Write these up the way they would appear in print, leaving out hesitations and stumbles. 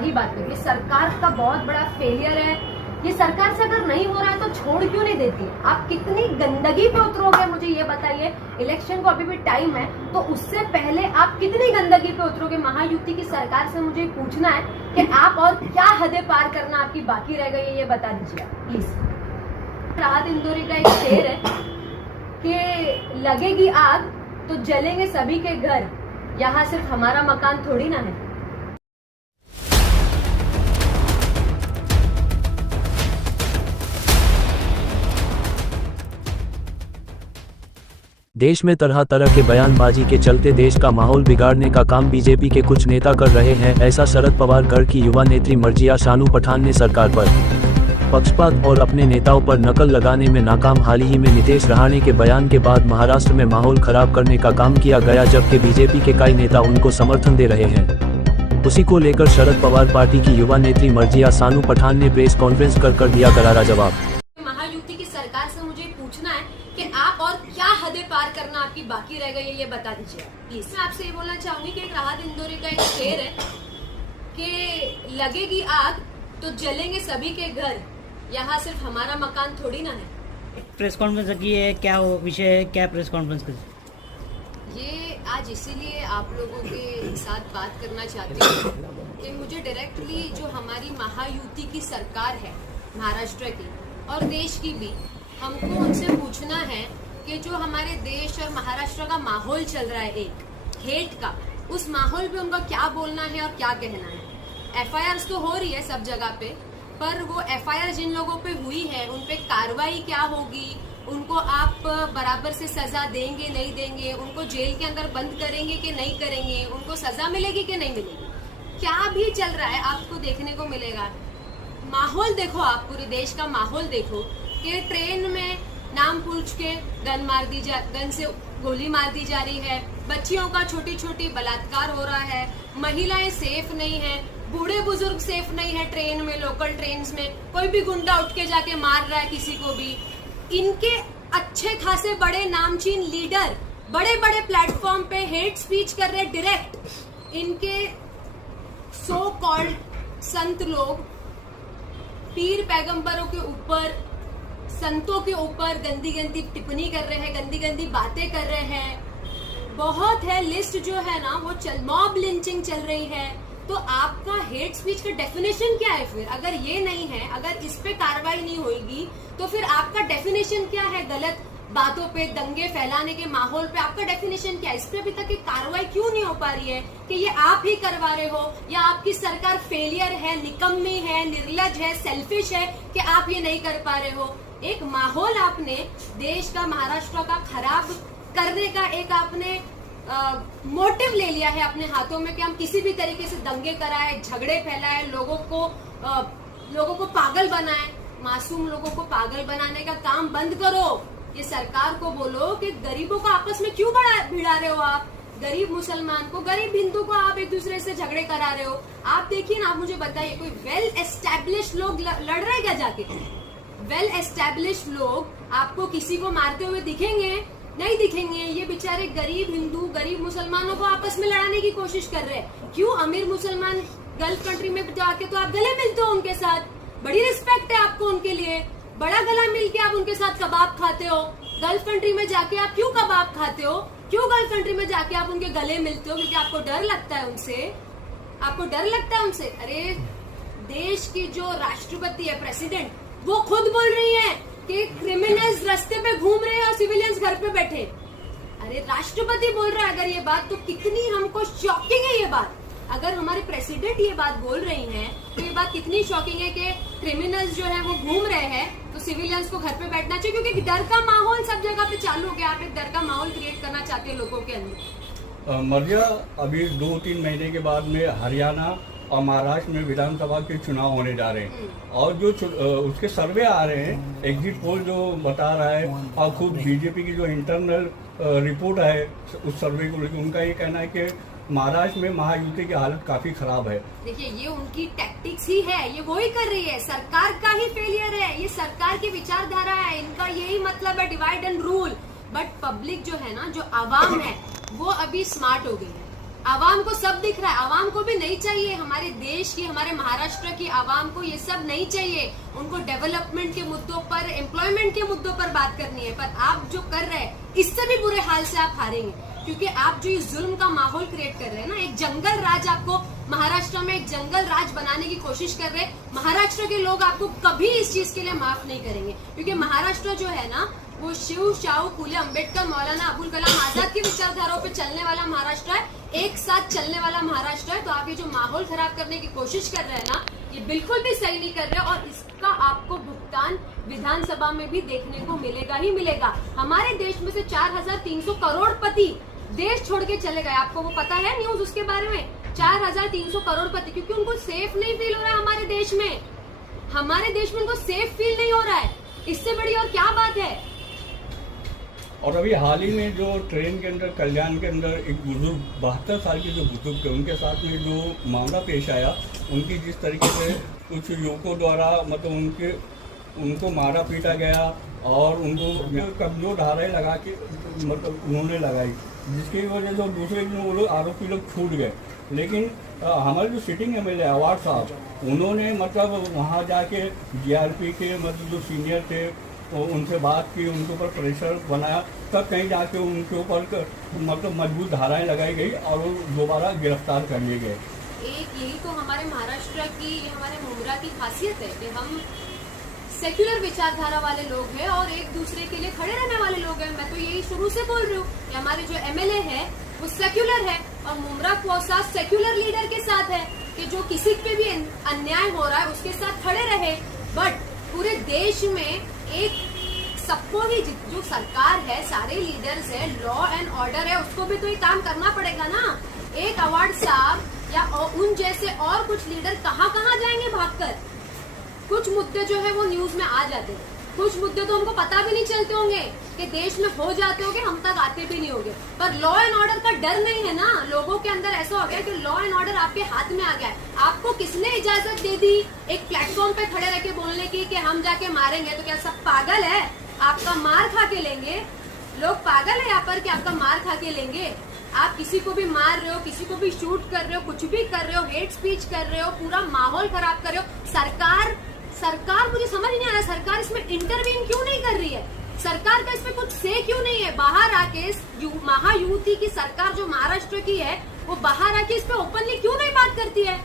ही बात करिए, सरकार का बहुत बड़ा फेलियर है। ये सरकार से अगर नहीं हो रहा है तो छोड़ क्यों नहीं देती? आप कितनी गंदगी पे उतरोगे मुझे ये बताइए। इलेक्शन को अभी भी टाइम है, तो उससे पहले आप कितनी गंदगी पे उतरोगे? महायुति की सरकार से मुझे पूछना है कि आप और क्या हदें पार करना आपकी बाकी रह गई है, ये बता दीजिए प्लीज। राहत इंदौरी का एक शेर है कि लगेगी आग तो जलेंगे सभी के घर, यहाँ सिर्फ हमारा मकान थोड़ी ना है। देश में तरह तरह के बयानबाजी के चलते देश का माहौल बिगाड़ने का काम बीजेपी के कुछ नेता कर रहे हैं। ऐसा शरद पवार गढ़ की युवा नेत्री मर्जिया शानू पठान ने सरकार पर पक्षपात और अपने नेताओं पर नकल लगाने में नाकाम। हाल ही में नीतीश राणे के बयान के बाद महाराष्ट्र में माहौल खराब करने का काम किया गया, जबकि बीजेपी के कई नेता उनको समर्थन दे रहे हैं। उसी को लेकर शरद पवार पार्टी की युवा नेत्री मर्जिया शानू पठान ने प्रेस कॉन्फ्रेंस कर दिया करारा जवाब। महायुति की सरकार से मुझे पूछना है कि आप और क्या हदें पार करना आपकी बाकी रह गई है, ये बता दीजिए प्लीज। मैं आपसे ये बोलना चाहूंगी कि एक राहत इंदौरी का एक शेर है कि लगेगी आग तो जलेंगे सभी के घर, यहाँ सिर्फ हमारा मकान थोड़ी ना है। प्रेस कॉन्फ्रेंस की है, क्या वो विषय है, क्या प्रेस कॉन्फ्रेंस की? ये आज इसीलिए आप लोगों के साथ बात करना चाहती हूँ कि मुझे डायरेक्टली जो हमारी महायुति की सरकार है महाराष्ट्र की और देश की भी, हमको उनसे पूछना है कि जो हमारे देश और महाराष्ट्र का माहौल चल रहा है एक हेट का, उस माहौल पे उनका क्या बोलना है और क्या कहना है। एफआईआर तो हो रही है सब जगह पे, पर वो एफआईआर जिन लोगों पे हुई है उन पे कार्रवाई क्या होगी, उनको आप बराबर से सजा देंगे नहीं देंगे, उनको जेल के अंदर बंद करेंगे कि नहीं करेंगे, उनको सजा मिलेगी कि नहीं मिलेगी, क्या भी चल रहा है आपको देखने को मिलेगा। माहौल देखो, आप पूरे देश का माहौल देखो कि ट्रेन में नाम पूछ के गन से गोली मार दी जा रही है, बच्चियों का छोटी छोटी बलात्कार हो रहा है, महिलाएं सेफ नहीं है, बूढ़े बुजुर्ग सेफ नहीं है ट्रेन में, लोकल ट्रेन में कोई भी गुंडा उठ के जाके मार रहा है किसी को भी। इनके अच्छे खासे बड़े नामचीन लीडर बड़े बड़े प्लेटफॉर्म पे हेट स्पीच कर रहे डायरेक्ट। इनके सो कॉल्ड संत लोग पीर पैगंबरों के ऊपर, संतों के ऊपर गंदी गंदी टिप्पणी कर रहे हैं, गंदी गंदी बातें कर रहे हैं। बहुत है लिस्ट जो है ना वो मॉब लिंचिंग चल रही है। तो आपका हेट स्पीच का डेफिनेशन क्या है फिर? अगर ये नहीं है, अगर इस पे कार्रवाई नहीं होगी तो फिर आपका डेफिनेशन क्या है? गलत बातों पे, दंगे फैलाने के माहौल पे आपका डेफिनेशन क्या है? इस पे अभी तक कार्रवाई क्यों नहीं हो पा रही है? कि ये आप ही करवा रहे हो या आपकी सरकार फेलियर है, निकम्मी है, निर्लज है, सेल्फिश है कि आप ये नहीं कर पा रहे हो? एक माहौल आपने देश का, महाराष्ट्र का खराब करने का एक आपने मोटिव ले लिया है अपने हाथों में कि हम किसी भी तरीके से दंगे कराए, झगड़े फैलाए, लोगों को पागल बनाए। मासूम लोगों को पागल बनाने का काम बंद करो। ये सरकार को बोलो कि गरीबों को आपस में क्यों भिड़ा रहे हो आप? गरीब मुसलमान को, गरीब हिंदू को आप एक दूसरे से झगड़े करा रहे हो। आप देखिए ना, आप मुझे बताइए कोई वेल एस्टेब्लिश लोग लड़ रहे क्या जाके? वेल एस्टेब्लिश लोग आपको किसी को मारते हुए दिखेंगे? नहीं दिखेंगे। ये बेचारे गरीब हिंदू, गरीब मुसलमानों को आपस में लड़ाने की कोशिश कर रहे हैं। क्यों? अमीर मुसलमान गल्फ कंट्री में जाके तो आप गले मिलते हो उनके साथ, बड़ी रिस्पेक्ट है आपको उनके लिए, बड़ा गला मिल के आप उनके साथ कबाब खाते हो। गल्फ कंट्री में जाके आप क्यों कबाब खाते हो? क्यों गल्फ कंट्री में जाके आप उनके गले मिलते हो? क्योंकि आपको डर लगता है उनसे, आपको डर लगता है उनसे। अरे देश की जो राष्ट्रपति है, प्रेसिडेंट, वो खुद बोल रही है कि क्रिमिनल्स रास्ते पे घूम रहे हैं और सिविलियंस घर पे बैठे। अरे राष्ट्रपति बोल रहा है अगर ये बात, तो कितनी हमको शॉकिंग है ये बात। अगर हमारे प्रेसिडेंट ये बात बोल रही हैं तो ये बात कितनी शॉकिंग है कि क्रिमिनल्स जो है वो घूम रहे हैं, तो सिविलियंस को घर पे बैठना चाहिए। क्योंकि डर का माहौल सब जगह पे चालू हो गया। आप एक डर का माहौल क्रिएट करना चाहते हैं लोगों के अंदर। मर्जिया, अभी 2-3 महीने के बाद में हरियाणा और महाराष्ट्र में विधानसभा के चुनाव होने जा रहे हैं और जो उसके सर्वे आ रहे हैं, एग्जिट पोल जो बता रहा है और खुद बीजेपी की जो इंटरनल रिपोर्ट है उस सर्वे को लेकर उनका ये कहना है कि महाराष्ट्र में महायुति की हालत काफी खराब है। देखिए, ये उनकी टैक्टिक्स ही है, ये वही कर रही है, सरकार का ही फेलियर है, ये सरकार की विचारधारा है, इनका यही मतलब है divide and rule. But public जो है ना, जो आवाम है, वो अभी स्मार्ट हो गई है। आवाम को सब दिख रहा है, आवाम को भी नहीं चाहिए, हमारे देश की, हमारे महाराष्ट्र की आवाम को ये सब नहीं चाहिए। उनको डेवलपमेंट के मुद्दों पर, एम्प्लॉयमेंट के मुद्दों पर बात करनी है। पर आप जो कर रहे हैं, इससे भी बुरे हाल से आप हारेंगे, क्योंकि आप जो इस जुल्म का माहौल क्रिएट कर रहे हैं ना, एक जंगल राज, आपको महाराष्ट्र में एक जंगल राज बनाने की कोशिश कर रहे हैं। महाराष्ट्र के लोग आपको कभी इस चीज के लिए माफ नहीं करेंगे, क्योंकि महाराष्ट्र जो है ना, वो शिव, शाहू फूले, अम्बेडकर, मौलाना अबुल कलाम आजाद की विचारधाराओं पे चलने वाला महाराष्ट्र है, एक साथ चलने वाला महाराष्ट्र है। तो आप ये जो माहौल खराब करने की कोशिश कर रहे हैं ना, ये बिल्कुल भी सही नहीं कर रहे, और इसका आपको भुगतान विधानसभा में भी देखने को मिलेगा ही मिलेगा। हमारे देश में से 4300 करोड़पति देश छोड़ के चले गए, आपको वो पता है न्यूज उसके बारे में? 4300 करोड़पति, क्योंकि उनको सेफ नहीं फील हो रहा है हमारे देश में। हमारे देश में उनको सेफ फील नहीं हो रहा है, इससे बड़ी और क्या बात है। और अभी हाल ही में जो ट्रेन के अंदर, कल्याण के अंदर, एक बुजुर्ग 72 साल के जो बुजुर्ग थे, उनके साथ में जो मामला पेश आया, उनकी जिस तरीके से कुछ युवकों द्वारा मतलब उनको मारा पीटा गया और उनको कब्जों धाराएं लगा के मतलब उन्होंने लगाई, जिसकी वजह से दूसरे दिन वो लोग आरोपी लोग छूट गए। लेकिन हमारे जो सिटिंग एमएलए अवार्ड साहब, उन्होंने मतलब वहाँ जाके जीआरपी के मतलब जो सीनियर थे उनसे बात की, उनके ऊपर प्रेशर बनाया, तब कहीं जाके उनके ऊपर मतलब मजबूत धाराएं लगाई गई और वो दोबारा गिरफ्तार कर लिए गए। एक यही तो हमारे महाराष्ट्र की, हमारे मुमरा की खासियत है कि हम सेक्युलर विचारधारा वाले लोग हैं और एक दूसरे के लिए खड़े रहने वाले लोग हैं। मैं तो यही शुरू से बोल रही हूँ कि हमारे जो एमएलए है वो सेक्युलर है, और मुमरा कोसा सेक्युलर लीडर के साथ है कि जो किसी पे भी अन्याय हो रहा है उसके साथ खड़े रहे। बट पूरे देश में एक सबको ही, जो सरकार है, सारे लीडर्स है, लॉ एंड ऑर्डर है, उसको भी तो ये काम करना पड़ेगा ना। एक अवार्ड साहब या उन जैसे और कुछ लीडर कहाँ जाएंगे भागकर? कुछ मुद्दे जो है वो न्यूज में आ जाते हैं, कुछ मुद्दे तो हमको पता भी नहीं चलते होंगे कि देश में हो जाते होंगे, हम तक आते भी नहीं होंगे। पर लॉ एंड ऑर्डर का डर नहीं है ना लोगों के अंदर। ऐसा हो गया कि लॉ एंड ऑर्डर आपके हाथ में आ गया है। आपको किसने इजाजत दे दी एक प्लेटफॉर्म पे खड़े रह के बोलने की कि हम जाके मारेंगे? तो क्या सब पागल है? आपका मार खा के लेंगे लोग? पागल है यहाँ पर कि आपका मार खा के लेंगे? आप किसी को भी मार रहे हो, किसी को भी शूट कर रहे हो, कुछ भी कर रहे हो, हेट स्पीच कर रहे हो, पूरा माहौल खराब कर रहे हो। सरकार मुझे समझ नहीं आ रहा, सरकार इसमें इंटरवीन क्यों नहीं कर रही है? सरकार का इसमें कुछ से क्यों नहीं है? बाहर आके महायुति की सरकार जो महाराष्ट्र की है, वो बाहर आके इस पे ओपनली क्यों नहीं बात करती है?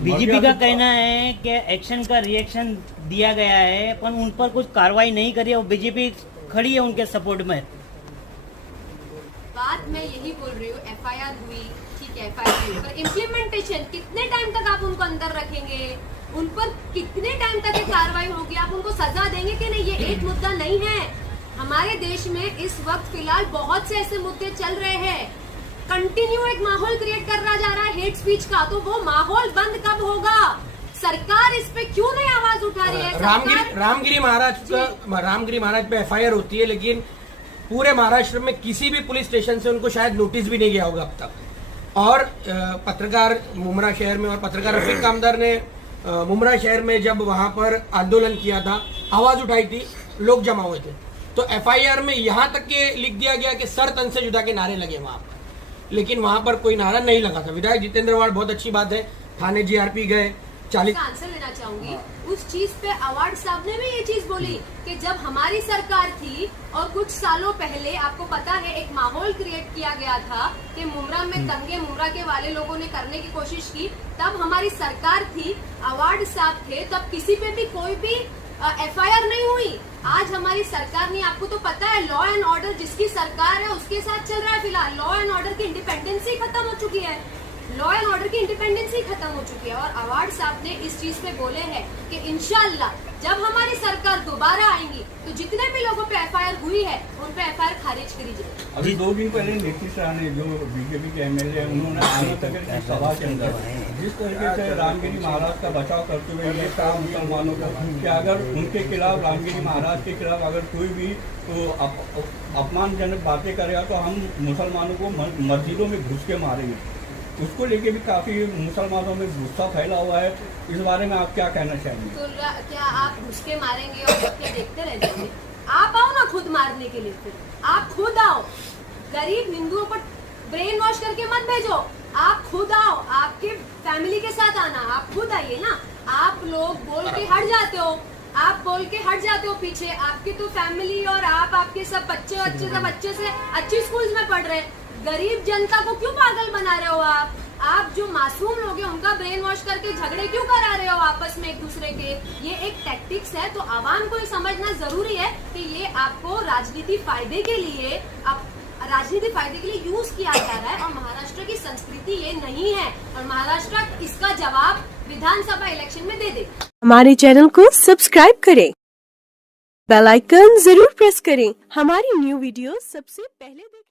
बीजेपी का कहना है कि एक्शन का रिएक्शन दिया गया है, पर उन पर कुछ कार्रवाई नहीं करी है, और बीजेपी खड़ी है उनके सपोर्ट में। बात मैं यही बोल रही हूँ, एफआईआर हुई, ठीक है, एफआईआर हुई, पर इम्प्लीमेंटेशन कितने टाइम तक आप उनको अंदर रखेंगे? उन पर कितने टाइम तक कार्रवाई होगी? आप उनको सजा देंगे कि नहीं? ये एक मुद्दा नहीं है। हमारे देश में इस वक्त फिलहाल बहुत से ऐसे मुद्दे चल रहे हैं, कंटिन्यू एक माहौल क्रिएट कर रहा जा रहा है हेट स्पीच का। तो वो माहौल बंद कब होगा? सरकार इस पे क्यों नहीं आवाज उठा रही है? रामगिरी महाराज पे एफआईआर होती है, लेकिन पूरे महाराष्ट्र में किसी भी पुलिस स्टेशन से उनको शायद नोटिस भी नहीं गया होगा अब तक। और पत्रकार मुमरा शहर में, और पत्रकार रफीक कामदार ने मुमरा शहर में जब वहां पर आंदोलन किया था, आवाज उठाई थी, लोग जमा हुए थे, तो एफआईआर में यहां तक के लिख दिया गया कि सर तन से जुदा के नारे लगे वहां पर, लेकिन वहां पर कोई नारा नहीं लगा था। विधायक जितेंद्र वाड़, बहुत अच्छी बात है, थाने जीआरपी गए, 40 आंसर लेना चाहूंगी। उस चीज पे अवार्ड साहब ने भी ये चीज बोली कि जब हमारी सरकार थी और कुछ सालों पहले, आपको पता है, एक माहौल क्रिएट किया गया था कि मुमरा में दंगे मुमरा के वाले लोगों ने करने की कोशिश की, तब हमारी सरकार थी, अवार्ड साहब थे, तब किसी पे भी कोई भी एफआईआर नहीं हुई। आज हमारी सरकार नहीं, आपको तो पता है, लॉ एंड ऑर्डर जिसकी सरकार है उसके साथ चल रहा है फिलहाल। लॉ एंड ऑर्डर की इंडिपेंडेंसी खत्म हो चुकी है, लॉ एंड ऑर्डर की इंडिपेंडेंसी खत्म हो चुकी है। और अवार्ड साहब ने इस चीज पे बोले हैं कि इंशाल्लाह जब हमारी सरकार दोबारा आएंगी तो जितने भी लोगों पे एफआईआर हुई है उन पे एफआईआर खारिज करी जाएगी। अभी 2 दिन पहले नीतीश राणे जो बीजेपी के एमएलए, उन्होंने आनंद नगर की सभा के अंदर जिस तरीके से रामगिरी महाराज का बचाव करते हुए ये कहा मुसलमानों को कि अगर उनके खिलाफ, रामगिरी महाराज के खिलाफ अगर कोई भी तो अपमानजनक बातें करेगा तो हम मुसलमानों को मस्जिदों में घुस के मारेंगे। उसको लेके भी काफी मुसलमानों में गुस्सा फैला हुआ है। इस बारे में आप क्या कहना चाहेंगे? तो क्या आप घुस के मारेंगे और क्या देखते रह जाएंगे? आप आओ ना खुद मारने के लिए, फिर आप खुद आओ। गरीब हिंदुओं को ब्रेन वॉश करके मत भेजो आप खुद आओ, आपके फैमिली के साथ आना, आप खुद आइए ना। आप लोग बोल के हट जाते हो, आप बोल के हट जाते हो पीछे। आपकी तो फैमिली और आप, आपके सब बच्चे सब अच्छे से अच्छी स्कूल्स में पढ़ रहे हैं। गरीब जनता को क्यों पागल बना रहे हो आप? आप जो मासूम लोग हैं उनका ब्रेन वॉश करके झगड़े क्यों करा रहे हो आपस में एक दूसरे के? ये एक टैक्टिक्स है। तो आवाम को ये समझना जरूरी है कि ये आपको राजनीति फायदे के लिए यूज किया जा रहा है और महाराष्ट्र की संस्कृति ये नहीं है। और महाराष्ट्र इसका जवाब विधानसभा इलेक्शन में दे दे। हमारे चैनल को सब्सक्राइब करें, बेल आइकन जरूर प्रेस करें, हमारी न्यू वीडियो सबसे पहले देखें।